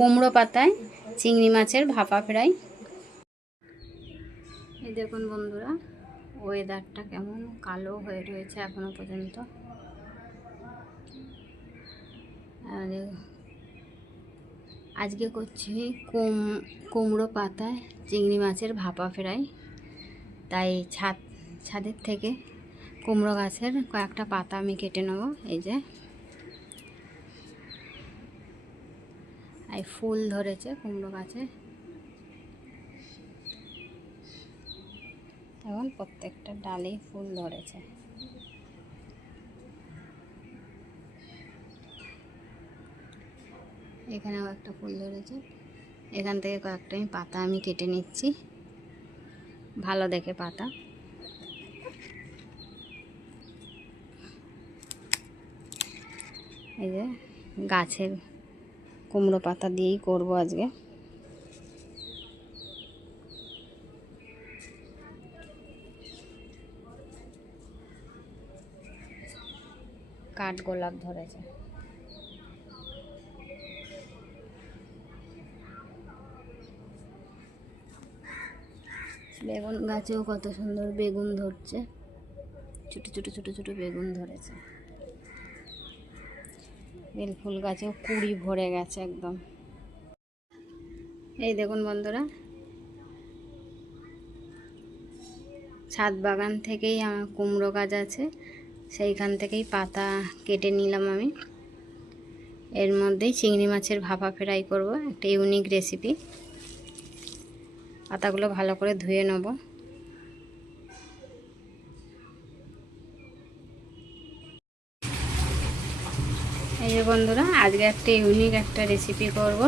কুমড়ো পাতায় চিংড়ি মাছের ভাপা ফ্রাই। এই দেখুন বন্ধুরা, ওয়েদারটা কেমন কালো হয়ে রয়েছে এখনো পর্যন্ত। আর আজকে করছি কুমড়ো পাতায় চিংড়ি মাছের ভাপা ফ্রাই। তাই ছাদের থেকে কুমড়ো গাছের কয়েকটা পাতা আমি কেটে নেব। এই যে এই ফুল ধরেছে কুমড়ো গাছে, এখন প্রত্যেকটা ডালে ফুল ধরেছে। এখানেও একটা ফুল ধরেছে। এখান থেকে কয়েকটা পাতা আমি কেটে নিচ্ছি, ভালো দেখে পাতা। এই যে গাছের কুমড়ো পাতা দিয়েই করব আজকে। কাঠগোলাপ ধরেছে। বেগুন গাছেও কত সুন্দর বেগুন ধরছে, ছোট ছোট ছোট ছোট বেগুন ধরেছে। বেল ফুল গাছেও কুড়ি ভরে গেছে একদম। এই দেখুন বন্ধুরা, ছাদ বাগান থেকেই আমার কুমড়ো গাছ আছে, সেইখান থেকেই পাতা কেটে নিলাম আমি। এর মধ্যেই চিংড়ি মাছের ভাপা ফ্রাই করব, একটা ইউনিক রেসিপি। পাতাগুলো ভালো করে ধুয়ে নেব। এই যে বন্ধুরা, আজকে একটা ইউনিক একটা রেসিপি করব।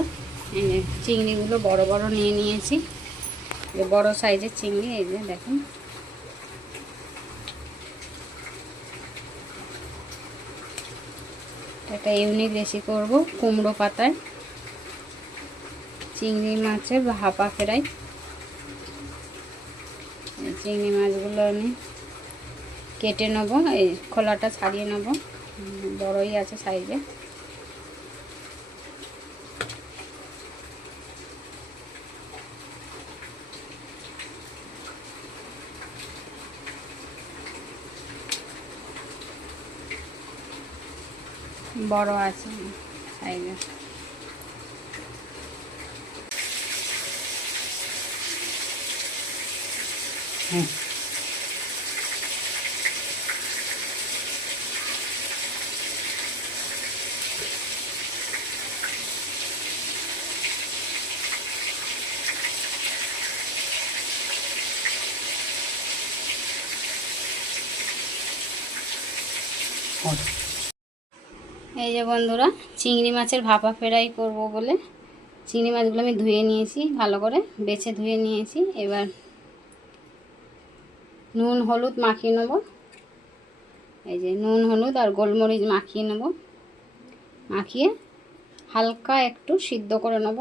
এই যে চিংড়িগুলো বড় বড় নিয়ে নিয়েছি, বড় সাইজের চিংড়ি। এই যে দেখুন, একটা ইউনিক রেসিপি করব কুমড়ো পাতায় চিংড়ি মাছের ভাপা ফ্রাই। চিংড়ি মাছগুলো আমি কেটে নেব, এই খোলাটা ছাড়িয়ে নেব, বড়ই আছে সাইজে। বড় আছে সাইজে। এই যে বন্ধুরা, চিংড়ি মাছের ভাপা ফ্রাই করব বলে চিংড়ি মাছগুলো আমি ধুয়ে নিয়েছি, ভালো করে বেছে ধুয়ে নিয়েছি। এবার নুন হলুদ মাখিয়ে নেব। এই যে নুন হলুদ আর গোলমরিচ মাখিয়ে নেব, মাখিয়ে হালকা একটু সিদ্ধ করে নেব।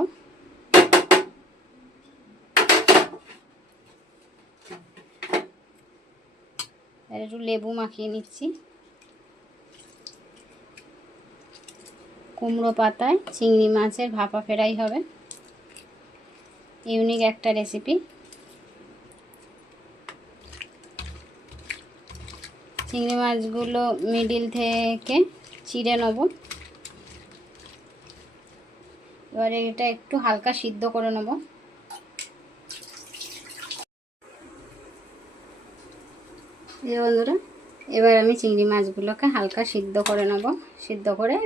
একটু লেবু মাখিয়ে নিচ্ছি। কুমড়ো পাতায় চিংড়ি মাছের ভাপা ফ্রাই হবে, ইউনিক একটা রেসিপি। চিংড়ি মাছগুলো মিডিল থেকে চিড়ে নেব। এবারে এটা একটু হালকা সিদ্ধ করে নেব। এই বন্ধুরা, এবার আমি চিংড়ি মাছগুলোকে হালকা সিদ্ধ করে নেব। সিদ্ধ করে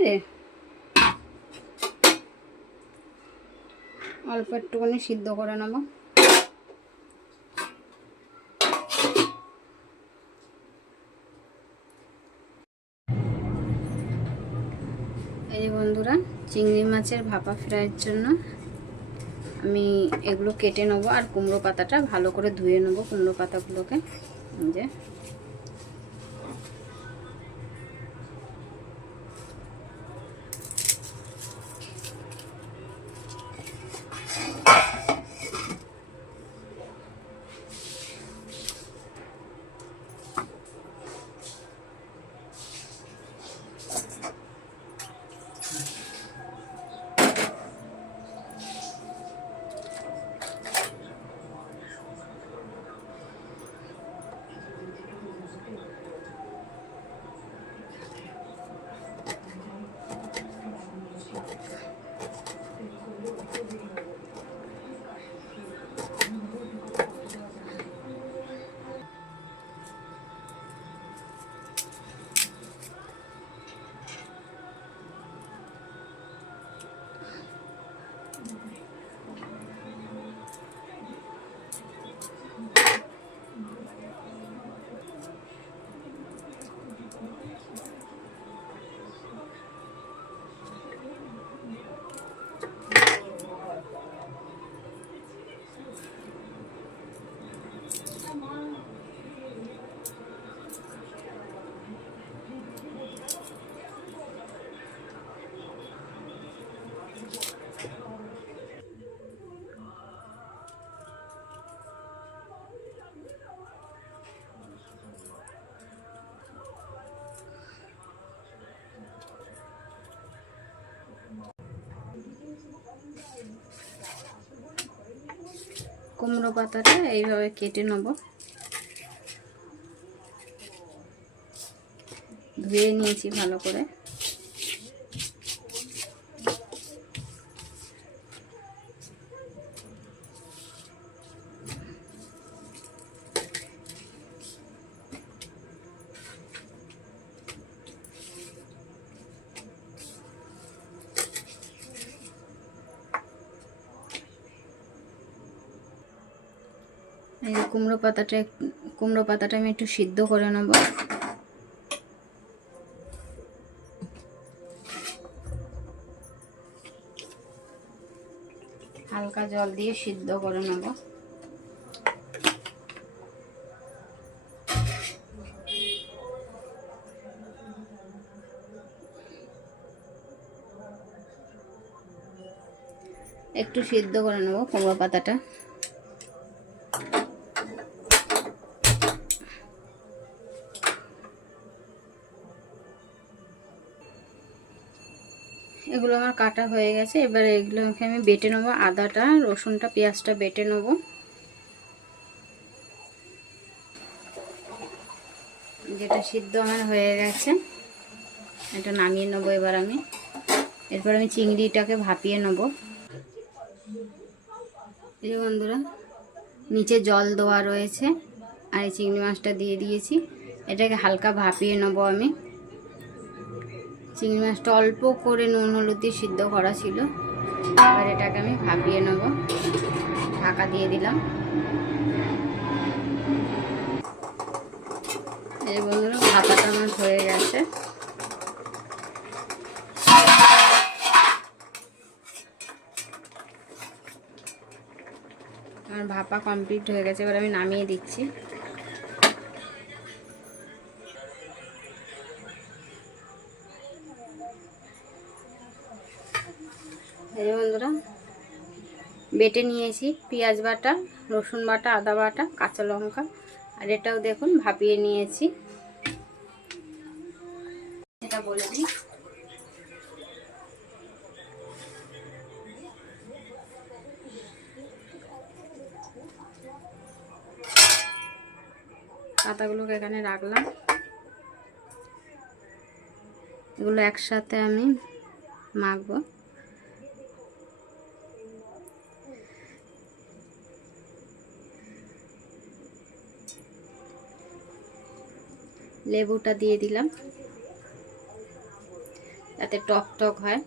অল্প একটুখানি সিদ্ধ করে নেব। এই যে বন্ধুরা, চিংড়ি মাছের ভাপা ফ্রাইয়ের জন্য আমি এগুলো কেটে নেব, আর কুমড়ো পাতাটা ভালো করে ধুয়ে নেব। কুমড়ো পাতাগুলোকে যে কুমড়ো পাতাটা এইভাবে কেটে নেব। ধুয়ে নিয়েছি ভালো করে। এই কুমড়ো পাতাটা আমি একটু সিদ্ধ করে নেব। হালকা জল দিয়ে সিদ্ধ করে নেব। একটু সিদ্ধ করে নেব কুমড়ো পাতাটা। এগুলো আমার কাটা হয়ে গেছে। এবার এগুলোকে আমি বেটে নেবো। আদাটা, রসুনটা, পেঁয়াজটা বেটে নেবো। যেটা সিদ্ধ আমার হয়ে গেছে এটা নামিয়ে নেবো এবার আমি। এরপর আমি চিংড়িটাকে ভাপিয়ে নেব। এই যে বন্ধুরা, নিচে জল দেওয়া রয়েছে আর এই চিংড়ি মাছটা দিয়ে দিয়েছি। এটাকে হালকা ভাপিয়ে নেবো আমি। চিংড়ি মাছটা অল্প করে নুন হলুদ দিয়ে সিদ্ধ করা ছিল। এবার এটাকে আমি ভাপিয়ে নেব। ঢাকা দিয়ে দিলাম। এই বন্ধুরা, ভাপাটা আমার হয়ে গেছে। আমার ভাপা কমপ্লিট হয়ে গেছে। এবার আমি নামিয়ে দিচ্ছি। এই বন্ধুরা, বেটে নিয়েছি পেঁয়াজ বাটা, রসুন বাটা, আদা বাটা, কাঁচা লঙ্কা, আর এটাও দেখুন ভাপিয়ে নিয়েছি। এটা বলে দিই, পাতাগুলোকে এখানে রাখলাম। এগুলো একসাথে আমি মাখবো। লেবুটা দিয়ে দিলাম যাতে টক টক হয়।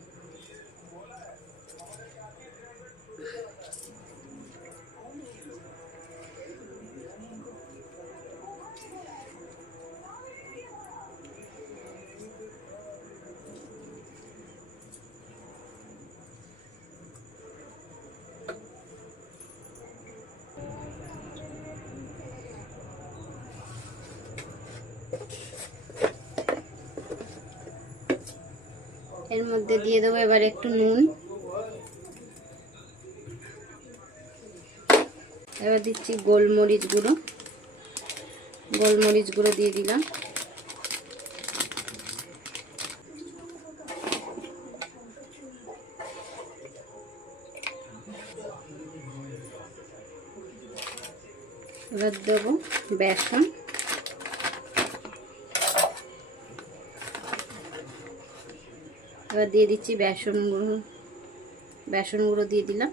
এর মধ্যে দিয়ে দেবো এবার একটু নুন। এবার দিচ্ছি গোলমরিচ গুঁড়ো। গোলমরিচ গুঁড়ো দিয়ে দিলাম। এবার দেবো বেসন। এবার দিয়ে দিচ্ছি বেসন গুঁড়ো দিয়ে দিলাম।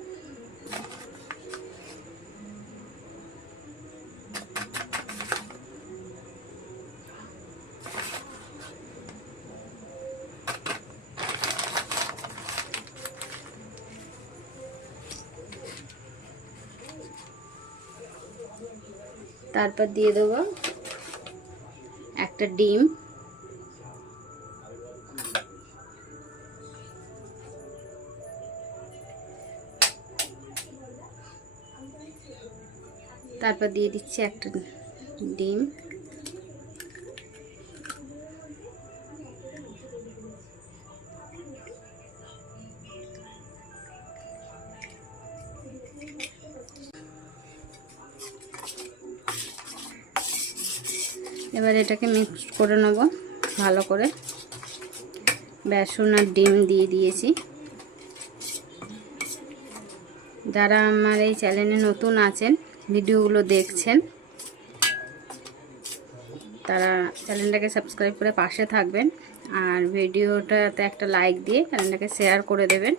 তারপর দিয়ে দেবো একটা ডিম। তারপর দিয়ে দিচ্ছি একটা ডিম। এবার এটাকে মিক্স করে নেব ভালো করে। বেসন আর ডিম দিয়ে দিয়েছি। যারা আমার এই চ্যানেলে নতুন আছেন, ভিডিওগুলো দেখছেন, তারা চ্যানেলটাকে সাবস্ক্রাইব করে পাশে থাকবেন। আর ভিডিওটাতে একটা লাইক দিয়ে চ্যানেলটাকে শেয়ার করে দেবেন।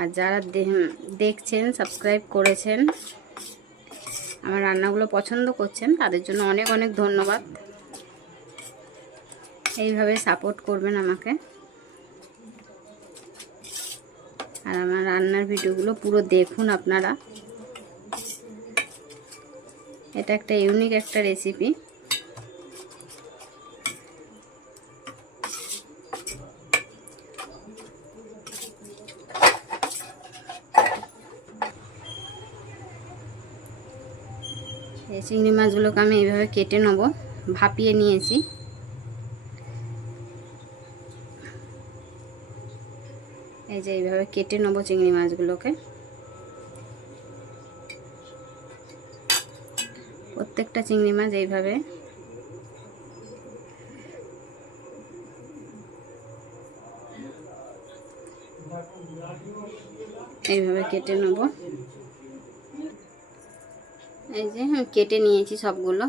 আর যারা দেখছেন, সাবস্ক্রাইব করেছেন, আমার রান্নাগুলো পছন্দ করছেন, তাদের জন্য অনেক অনেক ধন্যবাদ। এইভাবে সাপোর্ট করবেন আমাকে। আর আমার রান্নার ভিডিওগুলো পুরো দেখুন আপনারা। এটা একটা ইউনিক একটা রেসিপি। এই চিংড়ি মাছগুলোকে আমি এইভাবে কেটে নেব, ভাপিয়ে নিয়েছি। এই যে এইভাবে কেটে নেব চিংড়ি মাছগুলোকে। প্রত্যেকটা চিংড়ি মাছ এইভাবে কেটে নেব। এই যে আমি কেটে নিয়েছি সবগুলো।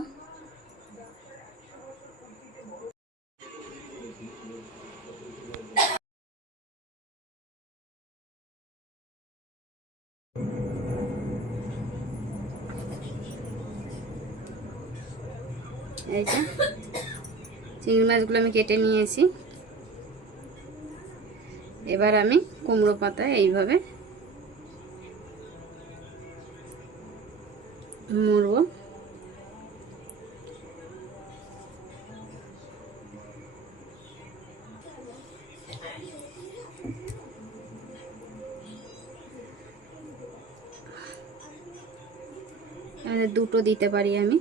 এই যে চিংড়ি মাছগুলো আমি কেটে নিয়েছি। এবার আমি কুমড়ো পাতা এইভাবে মুড়ব। দুটো দিতে পারি আমি।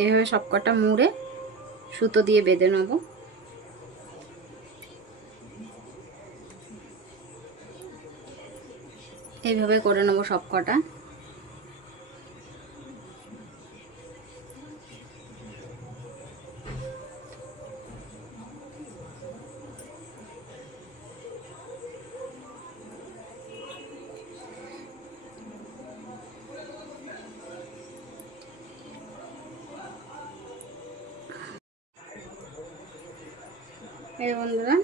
এইভাবে সবকটা মুড়ে সুতো দিয়ে বেঁধে নেব। এইভাবে করে নেব সবকটা। এই বন্ধুরা,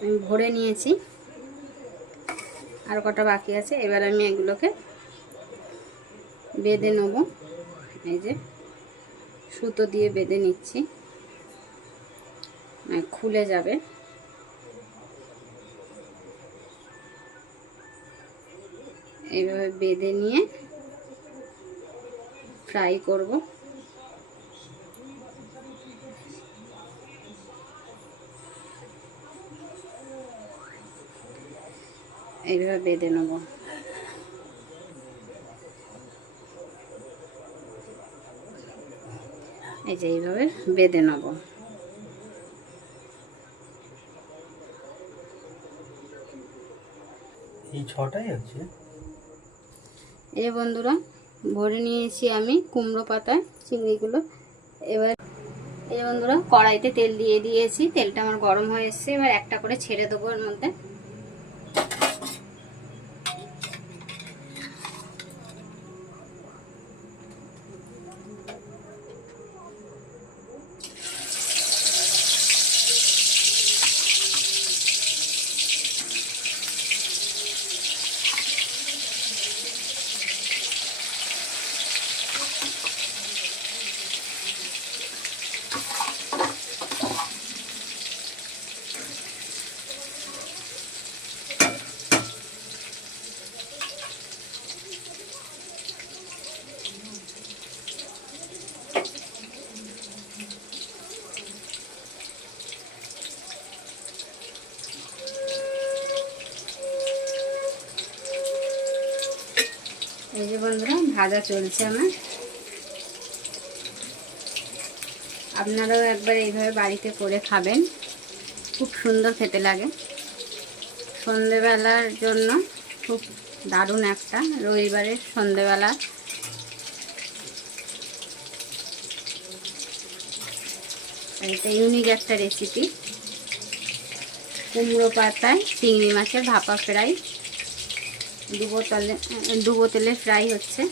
আমি ভরে নিয়েছি, আর কটা বাকি আছে। এবার আমি এগুলোকে বেঁধে নেব। এই যে সুতো দিয়ে বেঁধে নিচ্ছি, খুলে যাবে। এইভাবে বেঁধে নিয়ে ফ্রাই করব। এইভাবে বেঁধে নেব। এই যে এইভাবে বেঁধে নেব। এই ছটাই আছে। এই বন্ধুরা, ভরে নিয়েছি আমি কুমড়ো পাতা চিংড়িগুলো। এবার এই বন্ধুরা, কড়াইতে তেল দিয়ে দিয়েছি। তেলটা আমার গরম হয়ে এসেছে। এবার একটা করে ছেড়ে দেবো এর মধ্যে। এই যে বন্ধুরা, ভাজা চলছে আমার। আপনারাও একবার এইভাবে বাড়িতে করে খাবেন, খুব সুন্দর খেতে লাগে। সন্ধেবেলার জন্য খুব দারুণ একটা রবিবারের সন্ধেবেলা এটা ইউনিক একটা রেসিপি। কুমড়ো পাতায় চিংড়ি মাছের ভাপা ফ্রাই, ডুবো তেলে ফ্রাই হচ্ছে।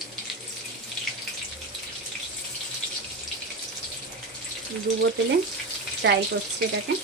ডুবো তেলে ফ্রাই করছে এটাকে।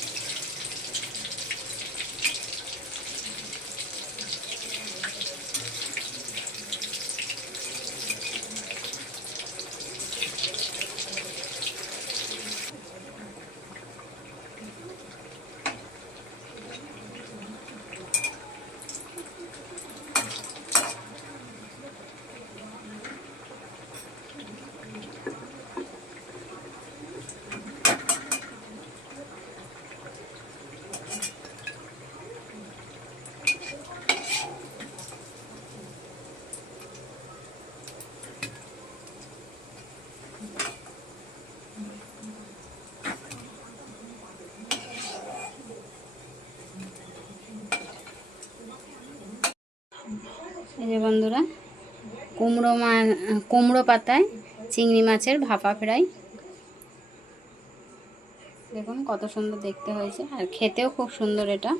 এই যে বন্ধুরা, কুমড়ো পাতায় চিংড়ি মাছের ভাপা ফ্রাই দেখুন কত সুন্দর দেখতে হয়েছে, আর খেতেও খুব সুন্দর এটা।